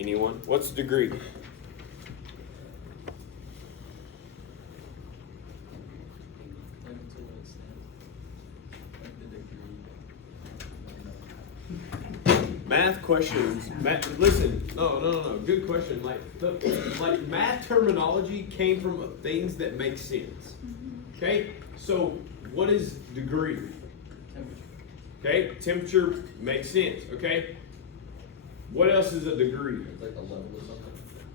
Anyone? What's degree? Math questions. Listen, no. Good question. Like math terminology came from things that make sense. Okay. So what is degree? Okay. Temperature makes sense. Okay. What else is a degree? It's like a level of something.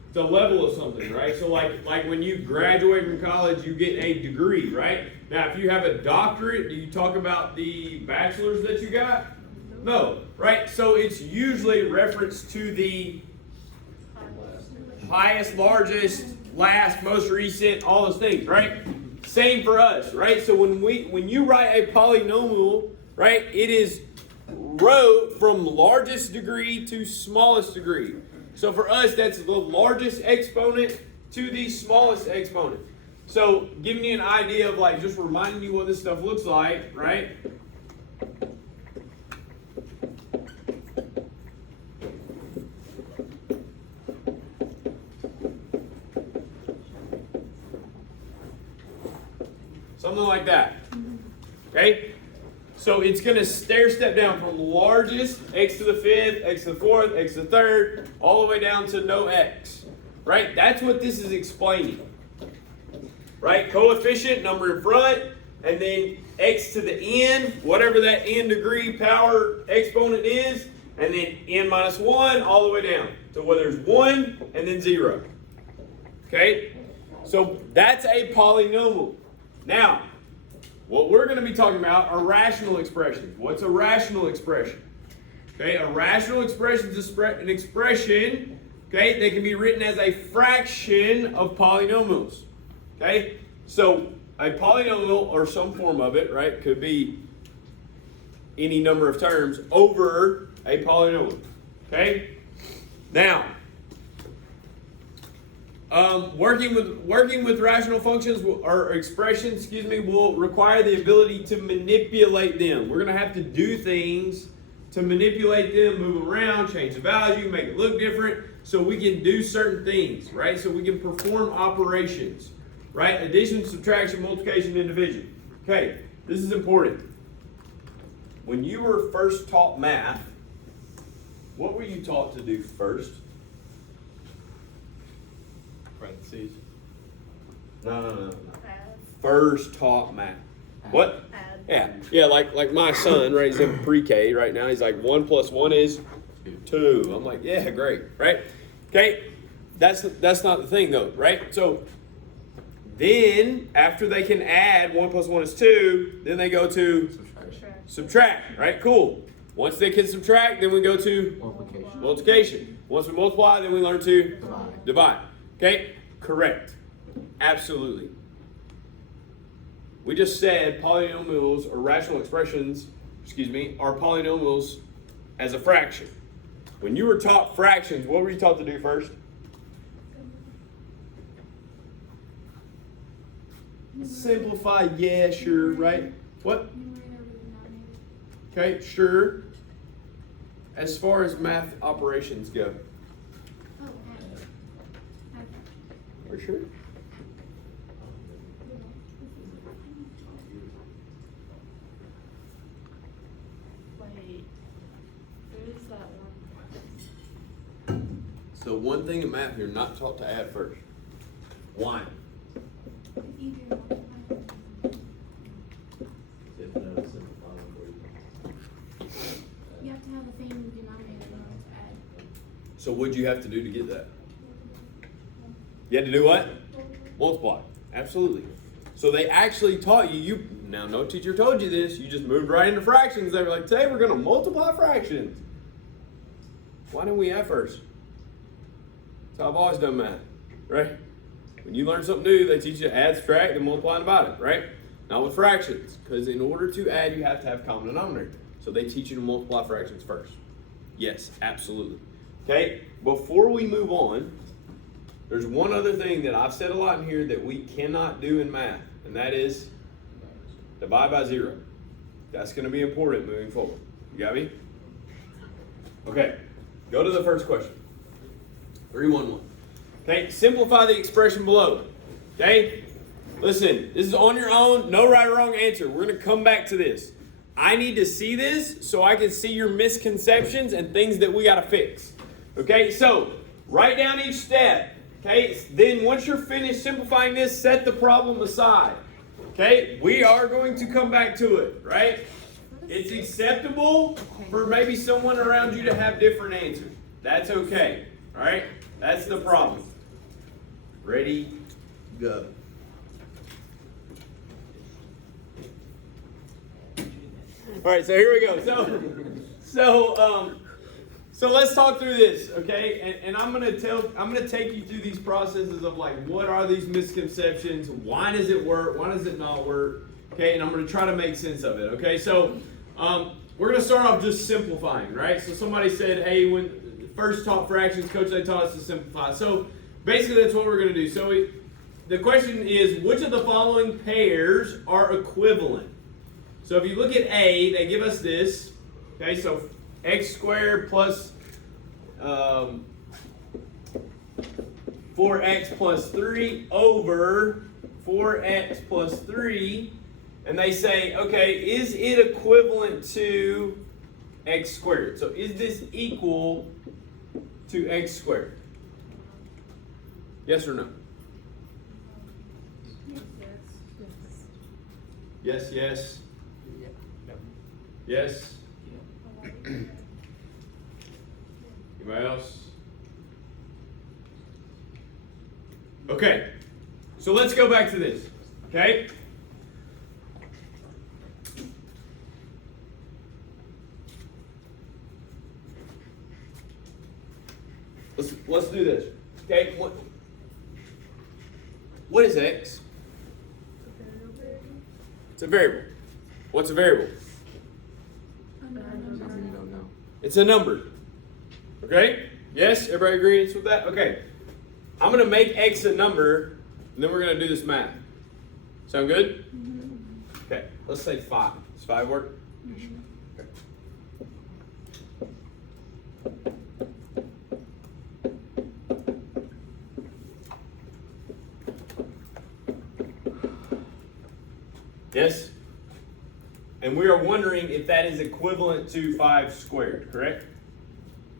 It's a level of something, right? So like when you graduate from college, you get a degree, right? Now, if you have a doctorate, do you talk about the bachelor's that you got? No, right? So it's usually reference to the highest, largest, last, most recent, all those things, right? Same for us, right? So when you write a polynomial, right, it is wrote from largest degree to smallest degree. So for us, that's the largest exponent to the smallest exponent. So giving you an idea of like just reminding you what this stuff looks like, right? Something like that. Okay? So it's going to stair step down from largest, x to the fifth, x to the fourth, x to the third, all the way down to no x. Right? That's what this is explaining. Right? Coefficient, number in front, and then x to the n, whatever that n degree power exponent is, and then n minus 1 all the way down to where there's 1 and then 0. Okay? So that's a polynomial. Now, what we're going to be talking about are rational expressions. What's a rational expression? Okay, a rational expression is an expression, okay, that can be written as a fraction of polynomials. Okay, so a polynomial or some form of it, right, could be any number of terms over a polynomial. Okay, now, working with rational functions or expressions, will require the ability to manipulate them. We're going to have to do things to manipulate them, move them around, change the value, make it look different, so we can do certain things, right? So we can perform operations, right? Addition, subtraction, multiplication, and division. Okay, this is important. When you were first taught math, what were you taught to do first? Parentheses. No. First taught math. What? Add. Yeah. Like my son, right? He's in pre-K right now. He's like 1 + 1 is 2. I'm like, yeah, great, right? Okay, that's not the thing though, right? So then after they can add 1 + 1 is 2, then they go to subtract, right? Cool. Once they can subtract, then we go to multiplication. Once we multiply, then we learn to divide. Okay? Correct. Absolutely. We just said polynomials or rational expressions, are polynomials as a fraction. When you were taught fractions, what were you taught to do first? Simplify, yeah, sure, right? What? Okay, sure. As far as math operations go. For sure. Wait, who is that one? So one thing in math you're not taught to add first. Why? You have to have the same denominator in order to add. So what'd you have to do to get that? You had to do what? Multiply. Absolutely. So they actually taught you, now no teacher told you this, you just moved right into fractions. They were like, today we're going to multiply fractions. Why didn't we add first? That's how I've always done math, right? When you learn something new, they teach you to add, subtract, and multiply and divide it, right? Not with fractions, because in order to add, you have to have common denominator. So they teach you to multiply fractions first. Yes, absolutely. Okay, before we move on, there's one other thing that I've said a lot in here that we cannot do in math, and that is divide by 0. That's going to be important moving forward. You got me? Okay, go to the first question. 311. Okay, simplify the expression below. Okay, listen, this is on your own, no right or wrong answer. We're going to come back to this. I need to see this so I can see your misconceptions and things that we got to fix. Okay, so write down each step. Okay, then once you're finished simplifying this, set the problem aside. Okay, we are going to come back to it, right? It's acceptable for maybe someone around you to have different answers. That's okay, all right? That's the problem. Ready, go. All right, so here we go. So let's talk through this, okay? And I'm gonna take you through these processes of like, what are these misconceptions? Why does it work? Why does it not work? Okay, and I'm gonna try to make sense of it. Okay, so we're gonna start off just simplifying, right? So somebody said, hey, when first taught fractions, coach, they taught us to simplify. So basically, that's what we're gonna do. So the question is, which of the following pairs are equivalent? So if you look at A, they give us this. Okay, so x squared plus 4x plus 3 over 4x plus 3. And they say, okay, is it equivalent to x squared? So is this equal to x squared? Yes or no? Yes, yes. Yes? Anybody else? Okay, so let's go back to this, okay? Let's do this, okay? What is x? It's a variable. What's a variable? It's a number. Okay? Yes? Everybody agrees with that? Okay. I'm going to make x a number, and then we're going to do this math. Sound good? Okay. Let's say 5. Does 5 work? Okay. Yes? And we are wondering if that is equivalent to 5 squared, correct?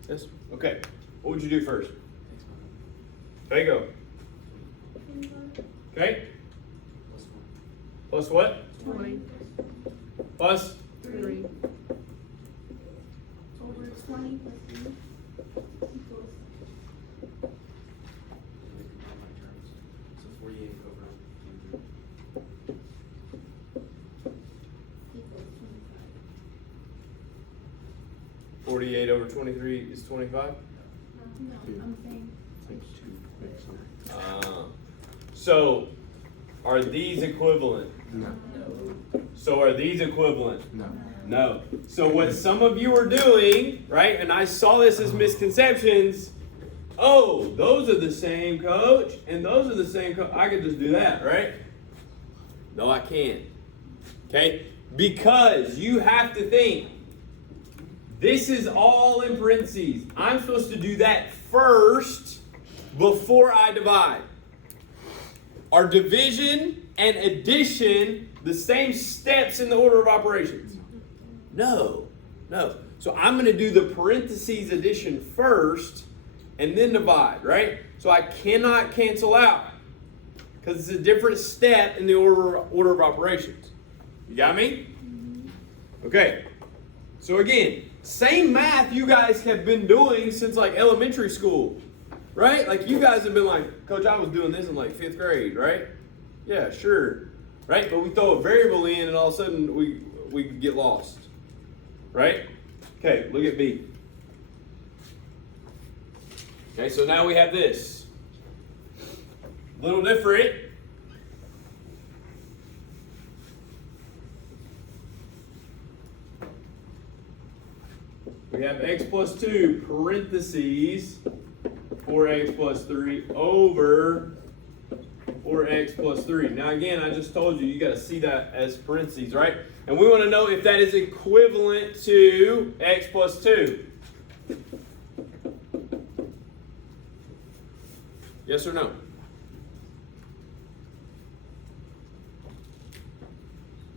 Yes? Okay. What would you do first? There you go. Okay? Plus what? 20. Plus? 3. Over 20 plus 3 equals. So 48 over. Equals 25. 48 over 23 is 25? No, I'm saying. So, are these equivalent? No. So are these equivalent? No. No. So what some of you are doing, right, and I saw this as misconceptions, oh, those are the same, coach, and those are the same, coach. I could just do that, right? No, I can't. Okay? Because you have to think, this is all in parentheses. I'm supposed to do that first before I divide. Are division and addition the same steps in the order of operations? No. So I'm going to do the parentheses addition first and then divide, right? So I cannot cancel out because it's a different step in the order of operations. You got me? Okay. So again, same math you guys have been doing since like elementary school. Right? Like you guys have been like, Coach, I was doing this in like 5th grade, right? Yeah, sure. Right? But we throw a variable in and all of a sudden we get lost. Right? Okay, look at B. Okay, so now we have this. A little different. We have x plus 2 parentheses 4x plus 3 over 4x plus 3. Now again, I just told you, you got to see that as parentheses, right? And we want to know if that is equivalent to x plus 2. Yes or no?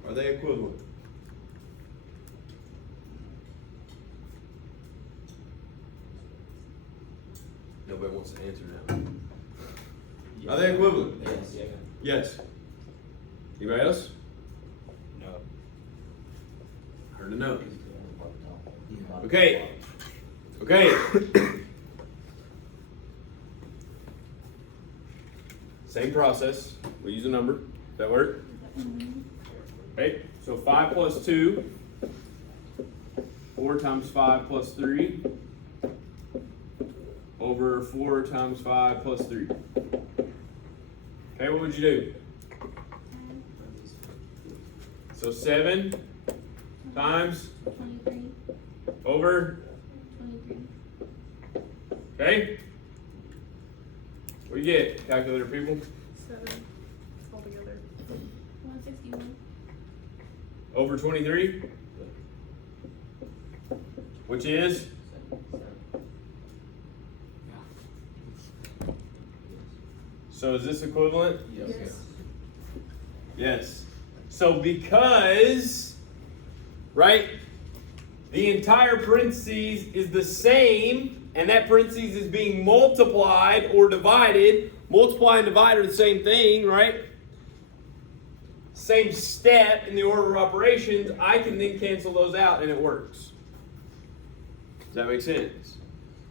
Are they equivalent? Nobody wants to answer now. Are they equivalent? Yes. Yes. Anybody else? No. Heard a no. Okay. Okay. Same process. We use a number. Does that work? Okay. So 5 plus 2. 4 times 5 plus 3. Over 4 times 5 plus 3. Okay, what would you do? So 7 times 23. over. 23. Okay? What do you get, calculator people? 7 altogether. 161. Over 23? Which is? So is this equivalent? Yes. Yes. So because, right, the entire parentheses is the same, and that parentheses is being multiplied or divided. Multiply and divide are the same thing, right? Same step in the order of operations. I can then cancel those out and it works. Does that make sense?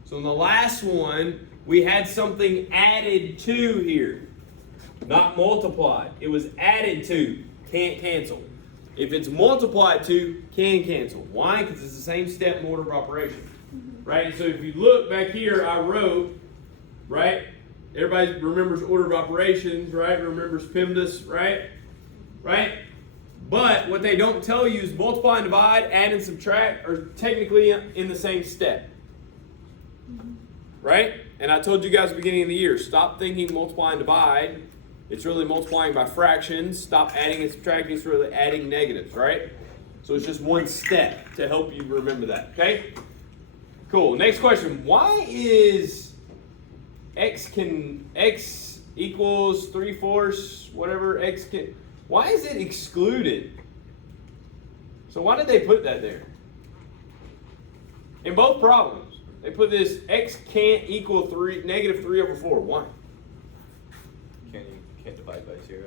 So in the last one, we had something added to here. Not multiplied. It was added to. Can't cancel. If it's multiplied to, can cancel. Why? Because it's the same step in order of operation. Right? So if you look back here, I wrote, right? Everybody remembers order of operations, right? Remembers PEMDAS, right? Right? But what they don't tell you is multiply and divide, add and subtract are technically in the same step. Right? And I told you guys at the beginning of the year, stop thinking multiply and divide. It's really multiplying by fractions. Stop adding and subtracting. It's really adding negatives, right? So it's just one step to help you remember that, okay? Cool. Next question. Why is x equals 3/4, whatever x can, why is it excluded? So why did they put that there? In both problems. They put this x can't equal -3/4. Why? Can't divide by 0.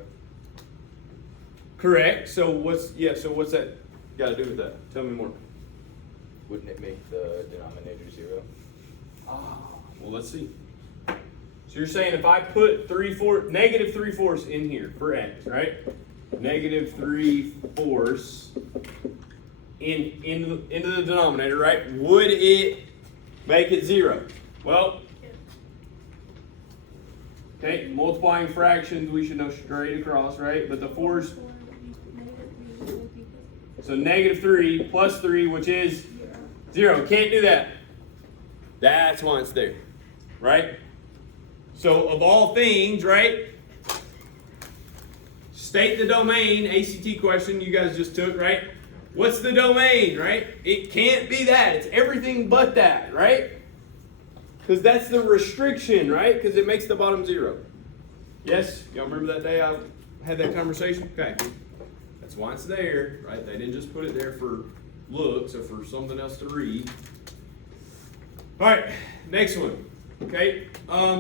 Correct. So what's that got to do with that? Tell me more. Wouldn't it make the denominator 0? Well, let's see. So you're saying if I put -3/4 in here for x, right? -3/4 into the denominator, right? Would it make it 0? Well, okay, multiplying fractions, we should know straight across, right? But the 4's, so -3 plus 3, which is 0. Can't do that. That's why it's there, right? So of all things, right? State the domain, ACT question you guys just took, right? What's the domain, right? It can't be that. It's everything but that, right? Because that's the restriction, right? Because it makes the bottom 0. Yes? Y'all remember that day I had that conversation? Okay. That's why it's there, right? They didn't just put it there for looks or for something else to read. All right, next one. Okay.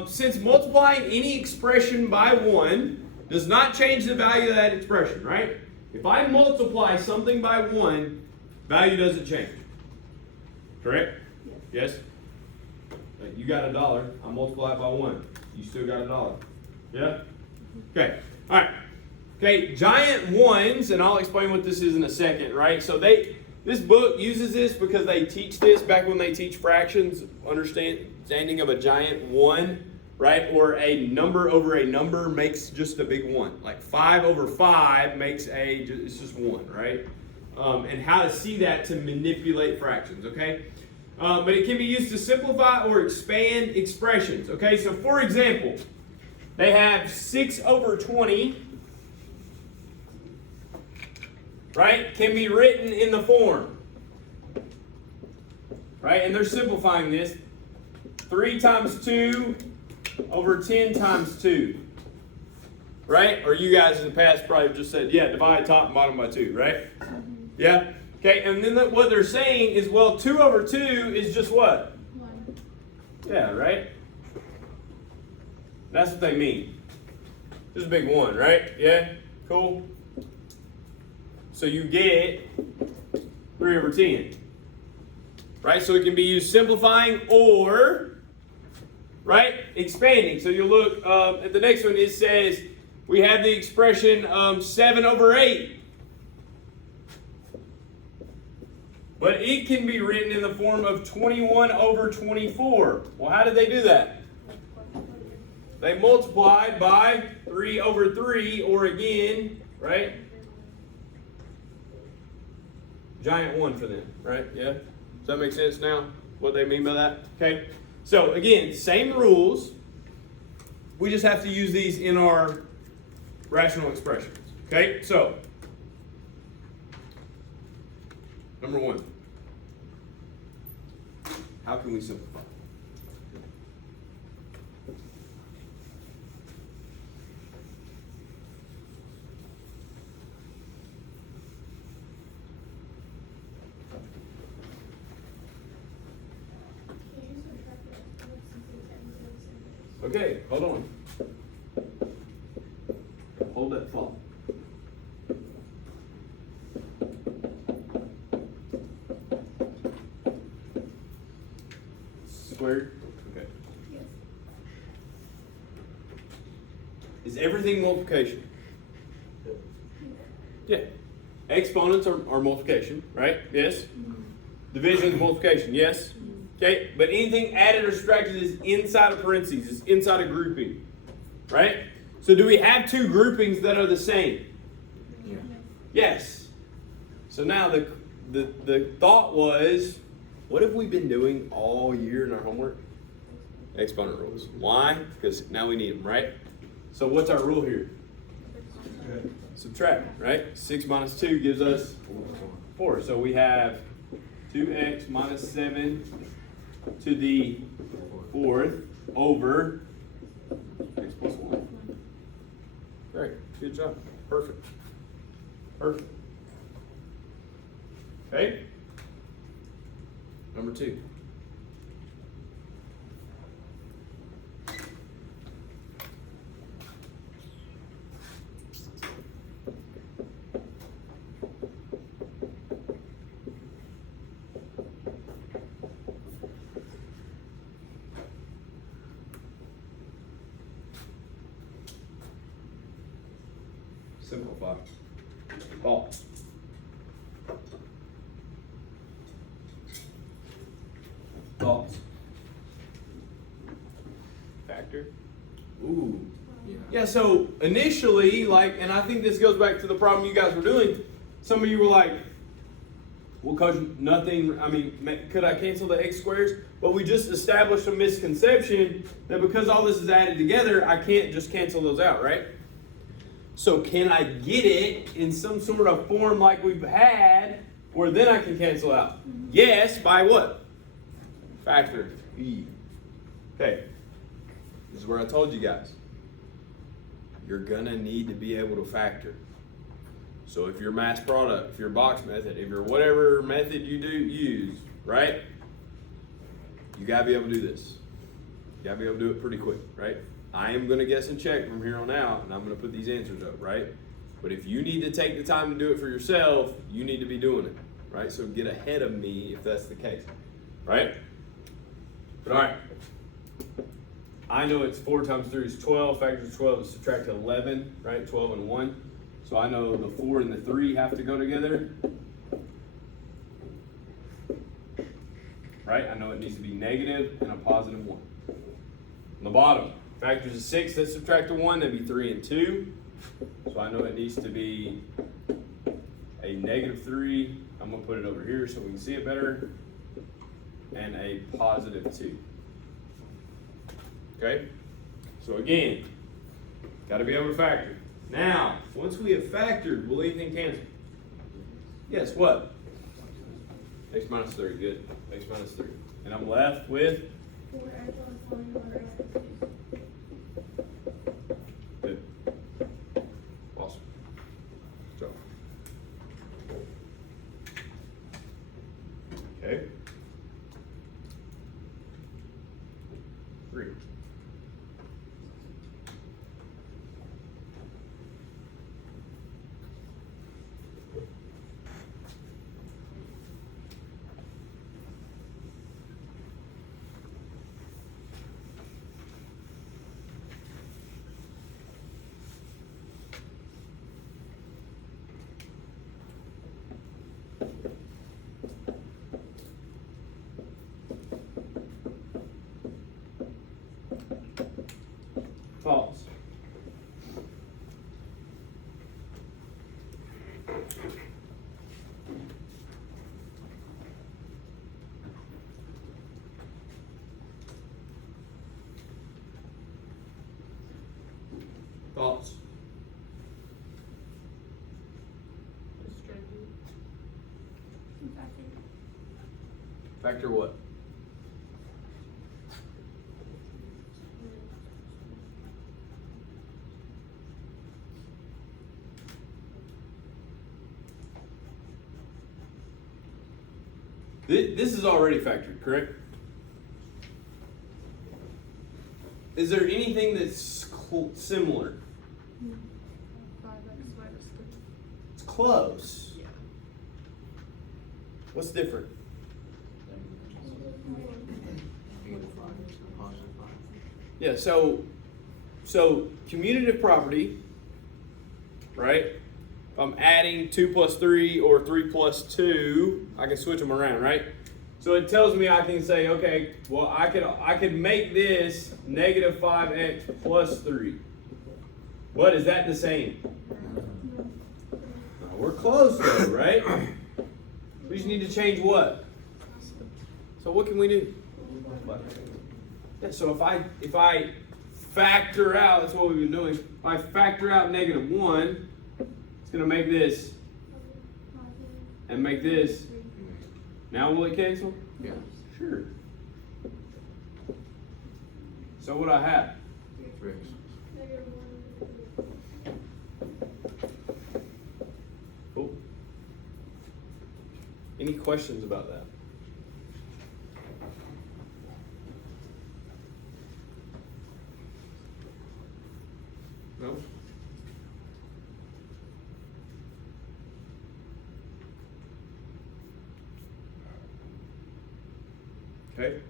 Since multiplying any expression by 1 does not change the value of that expression, right? If I multiply something by 1, value doesn't change. Correct? Yes? You got $1. I multiply it by 1. You still got $1. Yeah? Okay. All right. Okay, giant ones, and I'll explain what this is in a second, right? So this book uses this because they teach this back when they teach fractions, understanding of a giant 1, right? Or a number over a number makes just a big 1. Like 5 over 5 makes it's just 1, right? And how to see that to manipulate fractions, okay? But it can be used to simplify or expand expressions, okay? So for example, they have 6 over 20, right? Can be written in the form, right? And they're simplifying this. 3 times 2 over 10 times 2. Right? Or you guys in the past probably just said, yeah, divide top and bottom by 2, right? Yeah? Okay, and then what they're saying is, well, 2 over 2 is just what? 1. Yeah, right? That's what they mean. Just a big 1, right? Yeah? Cool? So you get 3 over 10. Right? So it can be used simplifying or, right, expanding. So you look at the next one, it says we have the expression 7 over 8. But it can be written in the form of 21 over 24. Well, how did they do that? They multiplied by 3 over 3, or again, right? Giant 1 for them, right? Yeah? Does that make sense now? What they mean by that? Okay? So, again, same rules. We just have to use these in our rational expressions. Okay? So, number 1. How can we simplify? Okay, hold on. Hold that thought. Squared? Okay. Yes. Is everything multiplication? Yeah. Exponents are multiplication, right? Yes. Division is multiplication, yes. Okay, but anything added or subtracted is inside of parentheses, is inside a grouping, right? So do we have 2 groupings that are the same? Yeah. Yes. So now the thought was, what have we been doing all year in our homework? Exponent rules. Why? Because now we need them, right? So what's our rule here? Subtract, right? 6 minus 2 gives us 4. So we have 2x minus 7 to the 4th over x plus 1. Great. Good job. Perfect. Perfect. Okay? Number 2. Simplify. Thoughts. Thoughts. Factor. Ooh. Yeah, so initially, and I think this goes back to the problem you guys were doing. Some of you were like, well, cause could I cancel the x squares? But we just established a misconception that because all this is added together, I can't just cancel those out, right? So can I get it in some sort of form like we've had, where then I can cancel out? Yes, by what? Factor. E. Okay. This is where I told you guys. You're gonna need to be able to factor. So if your mass product, if your box method, if your whatever method you use, right? You gotta be able to do this. You gotta be able to do it pretty quick, right? I am gonna guess and check from here on out, and I'm gonna put these answers up, right? But if you need to take the time to do it for yourself, you need to be doing it, right? So get ahead of me if that's the case, right? But all right. I know it's 4 times 3 is 12. Factor of 12 is subtract 11, right? 12 and 1. So I know the 4 and the 3 have to go together. Right? I know it needs to be negative and a positive 1. On the bottom, factors of 6 that subtract a 1, that'd be 3 and 2. So I know it needs to be a negative 3. I'm going to put it over here so we can see it better. And a positive 2. Okay? So again, got to be able to factor. Now, once we have factored, will anything cancel? Yes, what? X minus 3, good. X minus 3. And I'm left with? 4x plus 1 over x plus 2. Thoughts? Factor what? This is already factored, correct? Is there anything that's similar? 5x minus 3. It's close. Yeah. What's different? Yeah, so commutative property, right? If I'm adding 2 plus 3 or 3 plus 2, I can switch them around, right? So it tells me I can say, okay, well, I could make this negative 5x plus 3. What, is that the same? No, we're close though, right? We just need to change what? So what can we do? Yeah, so if I factor out, that's what we've been doing. If I factor out negative 1, it's going to make this and make this. Now will it cancel? Yeah. Sure. So what I have? 3x. Cool. Any questions about that? No? Okay.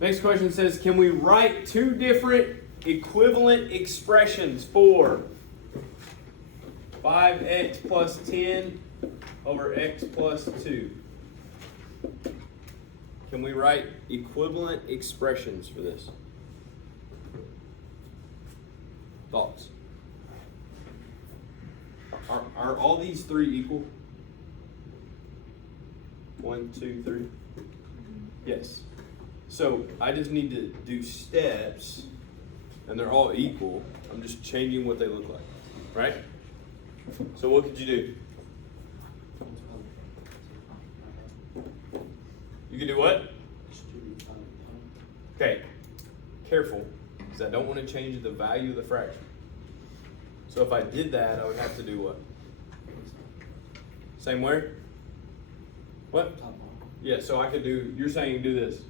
Next question says, can we write two different equivalent expressions for 5x plus 10 over x plus 2? Can we write equivalent expressions for this? Thoughts? Are all these three equal? 1, 2, 3? Yes. So I just need to do steps, and they're all equal. I'm just changing what they look like, right? So what could you do? You can do what? Okay, careful, because I don't want to change the value of the fraction. So if I did that, I would have to do what? Same where? What? Yeah, so I could do, you're saying do this,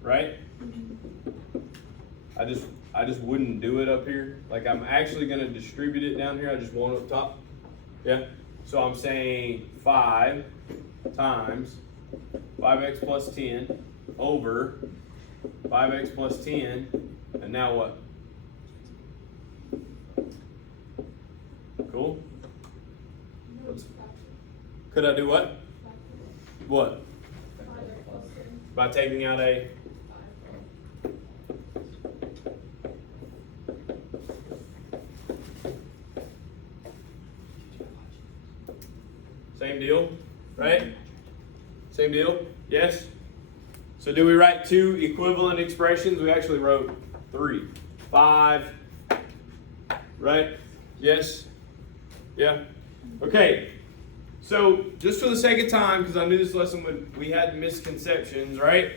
right? I just wouldn't do it up here. Like I'm actually going to distribute it down here. I just want it up top. Yeah. So I'm saying 5 times 5x plus 10 over 5x plus 10, and now what? Cool. Could I do what? What? By taking out a... Same deal, right? Same deal, yes? So do we write two equivalent expressions? We actually wrote 3. 5, right? Yes? Yeah? Okay, so just for the sake of time, because I knew this lesson we had misconceptions, right?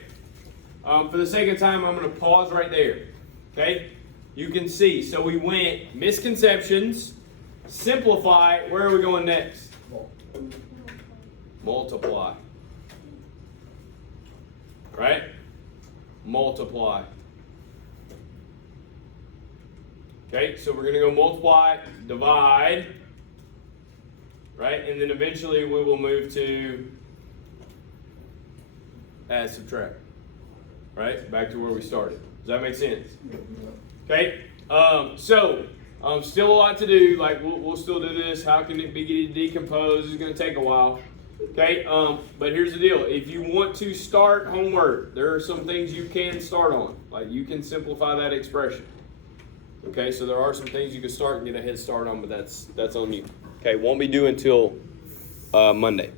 For the sake of time, I'm going to pause right there, okay? You can see, so we went misconceptions, simplify, where are we going next? Multiply. Right? Multiply. Okay, so we're going to go multiply, divide, right? And then eventually we will move to add, subtract, right? Back to where we started. Does that make sense? Okay, still a lot to do. Like we'll still do this. How can it be decomposed? It's going to take a while. Okay, but here's the deal. If you want to start homework, there are some things you can start on. Like you can simplify that expression. Okay, so there are some things you can start and get a head start on, but that's on you. Okay, won't be due until Monday.